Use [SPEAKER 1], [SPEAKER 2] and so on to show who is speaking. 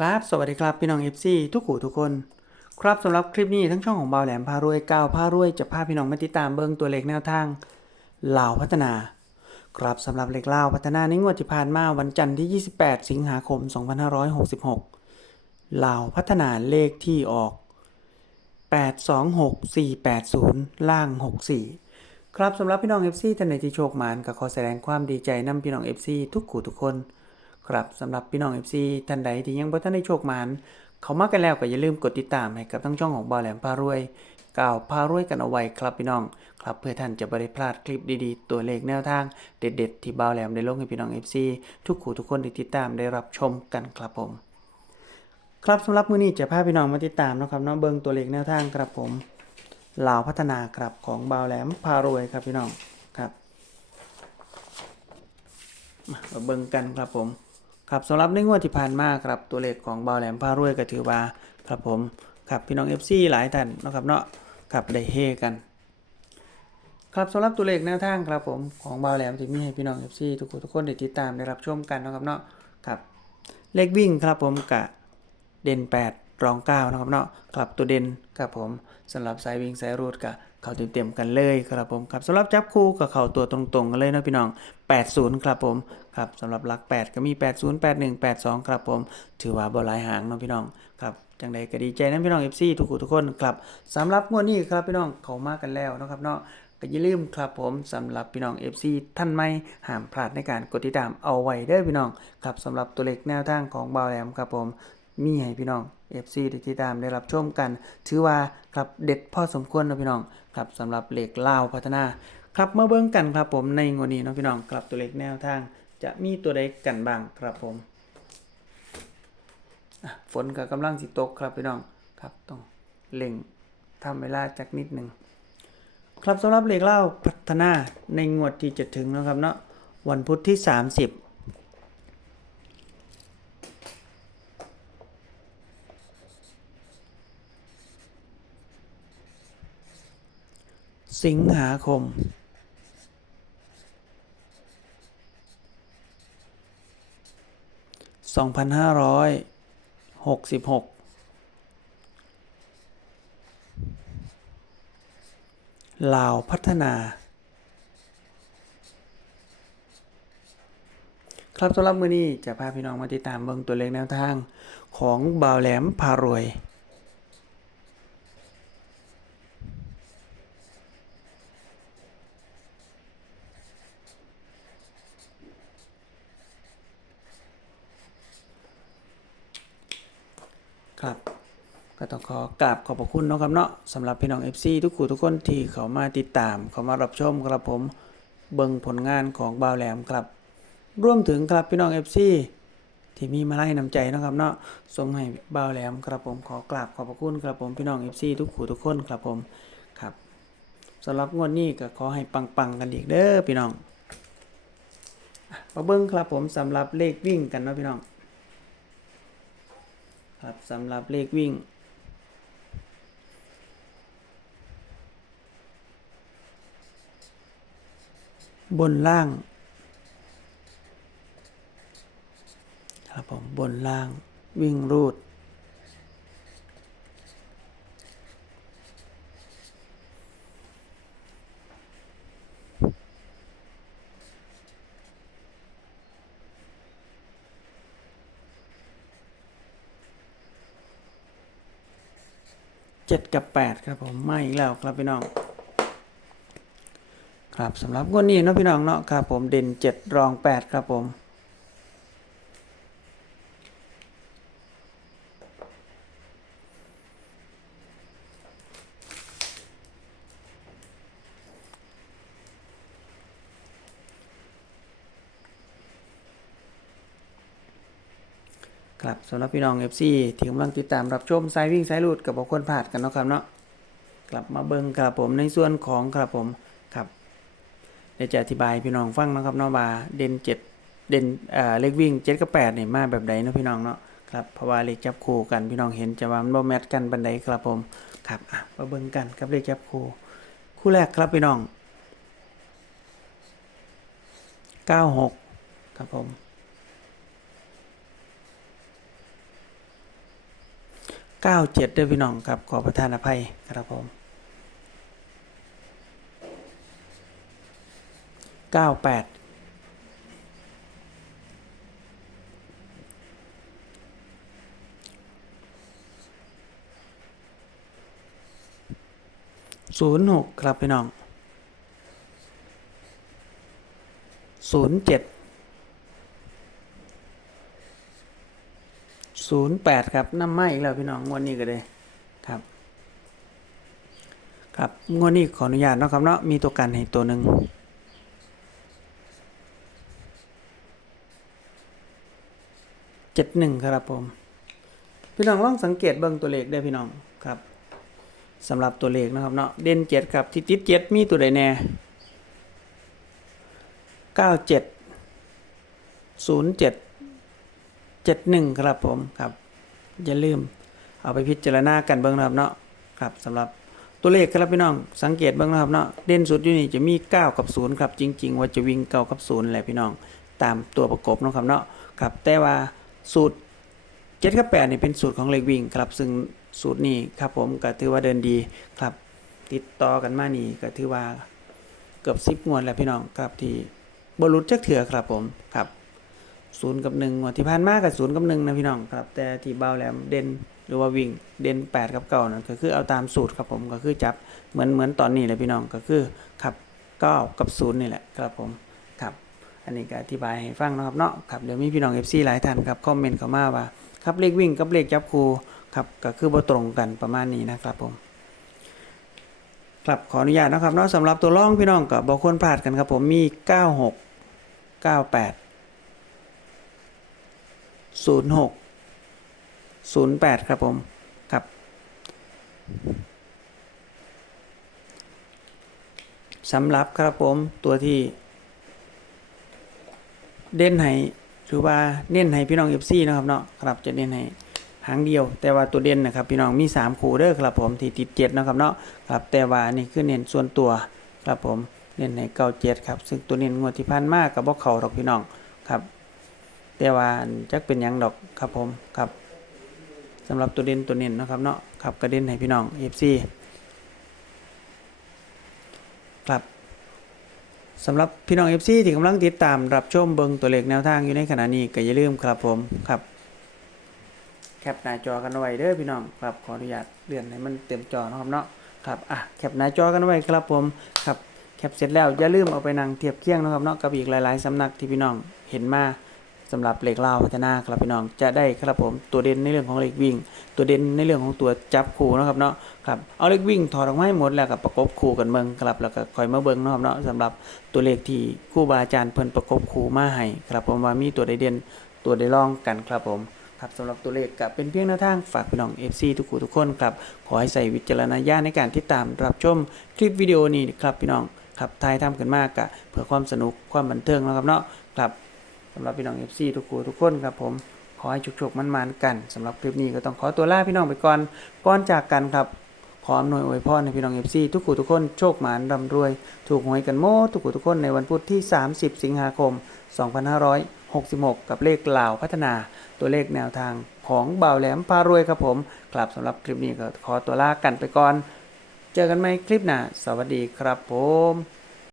[SPEAKER 1] ครับ สวัสดีครับ พี่น้อง FC ทุกขู่ทุกคน ครับสำหรับคลิปนี้ทั้งช่องของเบาแหลมพารวยก้าวพารวยจะพาพี่น้องมาติดตามเบิ้งตัวเลขแนวทางลาวพัฒนา ครับสำหรับเลขลาวพัฒนาในงวดที่ผ่านมาวันจันทร์ที่ 28 สิงหาคม 2566ลาวพัฒนาเลขที่ออก 826480 ล่าง 64 ครับสำหรับพี่น้อง FC ท่านไหนที่โชคหมานก็ขอแสดงความดีใจนำพี่น้อง FC ทุกขู่ทุกคน ครับสำหรับพี่น้อง FC ท่านใดที่ยังบ่ทันได้โชคมานเขามากันแล้วก็อย่าลืมกดติดตามให้กับทั้งช่องของบอแหลมพารวยกล่าวพารวยกันเอาไว้ครับพี่น้อง ครับเพื่อท่านจะบ่ได้พลาดคลิปดีๆ ตัวเลขแนวทางเด็ดๆ ที่บอแหลมได้ลงให้พี่น้อง FC ทุกขู่ทุกคนที่ติดตามได้รับชมกันครับผม ครับสำหรับมื้อนี้จะพาพี่น้องมาติดตามนะครับเนาะเบิ่งตัวเลขแนวทางครับผมลาวพัฒนาครับของบาวแหลมพารวยครับพี่น้องครับมาเบิ่งกันครับผม ครับสำหรับในงวดที่ผ่านมาครับตัวเลขของเบาแหลมพารวยก็ถือว่าครับผมครับพี่น้อง FC หลายท่านนะครับเนาะครับได้เฮกัน ครับสำหรับตัวเลขแนวทางครับผมของเบาแหลมที่มีให้พี่น้อง FC ทุกคนทุกคนได้ติดตามได้รับชมกันนะครับเนาะครับเลขวิ่งครับผมกะเด่น 8 รอง9นะครับเนาะครับตัวเด่นครับผมสำหรับสายวิ่งสายรูดกะเขาเต็มๆกันเลยครับผมครับสำหรับจับคู่กับเขาตัวตรงๆกันเลยนะพี่น้อง 80 ครับผมครับสำหรับหลัก 8 ก็มี 80 81 82 ครับผม ถือว่าบ่หลายหางนะพี่น้องครับจังใดก็ดีใจนะพี่น้อง FC ทุกคนทุกคนครับสำหรับงวดนี้ครับพี่น้องเขามากันแล้วนะครับเนาะก็อย่าลืมครับผมสำหรับพี่น้อง FC ท่านไม่ห้ามพลาดในการกดติดตามเอาไว้เด้อพี่น้องครับสำหรับตัวเลขแนวทางของบาวแหลมครับผม มีให้พี่น้อง FC ได้ติดตามได้รับชมกัน ถือว่าครับเด็ดพอสมควรนะพี่น้องครับสำหรับเหลขลาวพัฒนา ครับมาเบิ่งกันครับผมในงวดนี้นะพี่น้องครับตัวเลขแนวทาง จะมีตัวใดกันบ้างครับผมฝนก็กำลังสิตกครับพี่น้องครับต้องเล่งทำเวลาจักนิดหนึ่งครับสำหรับเหลขเล่าพัฒนาในงวดที่จะถึงนะครับเนาะวันพุธที่ 30 สิงหาคม สองพันห้าร้อยหกสิบหกลาวพัฒนา ครับสำหรับมื้อนี้จะพาพี่น้องมาติดตามเบิ่งตัวเลขแนวทางของบ่าวแหลมพารวย ครับก็ต้องขอกราบขอบพระคุณเนาะครับเนาะสำหรับพี่น้อง FC ทุกคู่ทุกคนที่เขามาติดตาม เขามารับชมครับผมเบิ่งผลงานของบ่าวแหลมครับรวมถึงครับพี่น้อง FC ที่มีมาไล่น้ำใจนะครับเนาะส่งให้บ่าวแหลมครับผมขอกราบขอบพระคุณครับผมพี่น้อง FC ทุกคู่ทุกคนครับผมครับสำหรับงวดนี้ก็ขอให้ปังๆกันอีกเด้อพี่น้องมาเบิ่งครับผมสำหรับเลขวิ่งกันเนาะพี่น้อง ครับสำหรับเลขวิ่ง บนล่าง ครับผมบนล่างวิ่งรูด เจ็ดกับแปดครับผมมาอีกแล้วครับพี่น้อง ครับสำหรับงวดนี้เนาะพี่น้องเนาะครับผมเด่นเจ็ดรองแปดครับผม ครับสำหรับพี่น้อง FC ที่กำลังติดตามรับชมสายวิ่งสายลุดกับบคนพลาดกันนะครับเนาะกลับมาเบิ่งครับผมในส่วนของครับผมครับเดี๋ยวจะอธิบายพี่น้องฟังนะครับเนาะว่าเด่นเจ็ดเด่นเอ่อเลขวิ่งเจ็ดกับแปดเนี่ยมาแบบใดเนาะพี่น้องเนาะครับเพราะว่าเลขจับคู่กันพี่น้องเห็นจะว่ามันบ่แมทกันบันไดครับผมครับอะมาเบิ่งกันกับเลขจับคู่คู่แรกครับพี่น้องเก้าหกครับผม เก้าเจ็ดด้วยพี่น้องครับขอประทานอภัยครับผมเก้าแปดศูนย์หกครับพี่น้องศูนย์เจ็ด ศูนย์แปดครับน้ำไหม้อีกแล้วพี่น้องงวดนี้ก็เลยครับ ครับงวดนี้ขออนุญาตนะครับเนาะมีตัวกันให้ตัวหนึ่งเจ็ดหนึ่งครับผม พี่น้องลองสังเกตเบิ่งตัวเลขได้พี่น้องครับสำหรับตัวเลขนะครับเนาะเด่นเจ็ดครับที่ติดเจ็ดมีตัวใดแน่เก้าเจ็ดศูนย์เจ็ด เจ็ดหนึ่งครับผมครับ อย่าลืม เอาไปพิจารณากันเบิ่งนะครับเนาะครับสำหรับตัวเลขครับพี่น้องสังเกตเบิ่งนะครับเนาะเด่นสุดอยู่นี่จะมี 9 กับ 0 ครับ จริง ๆ ว่าจะวิ่ง 9 กับ0แหละพี่น้อง ตามตัวประกบนะครับเนาะครับแต่ว่าสูตร7กับ8นี่เป็นสูตรของเลขวิ่งครับ ซึ่งสูตรนี้ครับผมก็ถือว่าเดินดีครับ ติดต่อกันมานี่ก็ถือว่าเกือบ10งวดแล้วพี่น้องครับที่บรุษจักเถื่อครับผมครับ ศูนย์กับหนึ่งงวดที่ผ่านมากับศูนย์กับหนึ่งนะพี่น้องครับ แต่ที่เบาแหลมเด่นหรือว่าวิ่งเด่นแปดกับเก้านั่นก็คือเอาตามสูตรครับผมก็คือจับเหมือนเหมือนตอนนี้เลยพี่น้องก็คือครับเก้ากับศูนย์นี่แหละครับผมครับอันนี้ก็อธิบายให้ฟังนะครับเนาะครับเดี๋ยวมีพี่น้องเอฟซีหลายท่านครับคอมเมนต์เข้ามาว่าครับเลขวิ่งกับเลขจับคูครับก็คือบ่ตรงกันประมาณนี้นะครับผมครับขออนุญาตนะครับเนาะสำหรับตัวร่องพี่น้องก็บ่ควรพลาดกันครับผมมี 96 98 ศูนย์หกศูนย์แปดครับผม ครับ สำหรับครับผมตัวที่ เด่นให้หรือว่าเน้นให้พี่น้องเอฟซีนะครับเนาะครับจะเน้นให้หางเดียว แต่ว่าตัวเด่นนะครับ พี่น้องมี3คู่เด้อครับผมที่ติดเจ็ดนะครับเนาะครับแต่ว่านี่คือเน้นส่วนตัวครับผมเน้นให้เก้าเจ็ดครับ ซึ่งตัวเน้นงวดที่พันมากกับบ่เขาดอกพี่น้องครับ แต่ว่าจักเป็นยังดอกครับผมครับสำหรับตัวเด่นตัวเน้นนะครับเนาะครับกระเด็นให้พี่น้อง FC ครับสำหรับพี่น้อง FC ที่กำลังติดตามรับชมเบิงตัวเลขแนวทางอยู่ในขณะนี้ก็อย่าลืมครับผมครับ แคปหน้าจอกันไว้เด้อพี่น้องครับขออนุญาตเลื่อนให้มันเต็มจอนะครับเนาะครับอะแคปหน้าจอกันไว้ครับผมครับแคปเสร็จแล้วอย่าลืมเอาไปนั่งเทียบเคียงนะครับเนาะกับอีกหลาย ๆสำนักที่พี่น้องเห็นมา สำหรับเหล็กลาวพัฒนาครับพี่น้องจะได้ครับผมตัวเด่นในเรื่องของเหล็กวิ่ง ตัวเด่นในเรื่องของตัวจับคู่นะครับเนาะครับเอาเหล็กวิ่งถอดออกมาให้หมดแล้วกับประกบคู่กันเมืองครับแล้วก็คอยมาเบิ่งนาะครับเนาะสำหรับตัวเลขที่คู่บาอาจารย์เพิ่นประกบคู่มาให้ครับผมว่ามีตัวใดเด่นตัวใดรองกันครับผมครับสำหรับตัวเลขก็เป็นเพียงแนวทางฝากพี่น้อง FC ทุกคู่ทุกคนครับขอให้ใส่วิจารณญาณในการติดตามรับชมคลิปวิดีโอนี้ครับพี่น้องครับทายทำกันมากกะเพื่อความสนุกความบันเทิงนะครับเนาะครับ สำหรับพี่น้อง FC ทุกคู่ทุกคนครับผมขอให้ชุกๆมันๆกันสำหรับคลิปนี้ก็ต้องขอตัวลาพี่น้องไปก่อนก่อนจากกันครับขออำนวยอวยพรให้พี่น้อง FC ทุกคู่ทุกคนโชคหมานร่ำรวย ถูกหวยกันโมทุกคู่ทุกคนในวันพุธที่ 30 สิงหาคม 2566 กับเลขลาวพัฒนา ตัวเลขแนวทางของเบาแหลมพารวยครับผมครับสำหรับคลิปนี้ก็ขอตัวลากันไปก่อน เจอกันไหมคลิปหน้าสวัสดีครับผม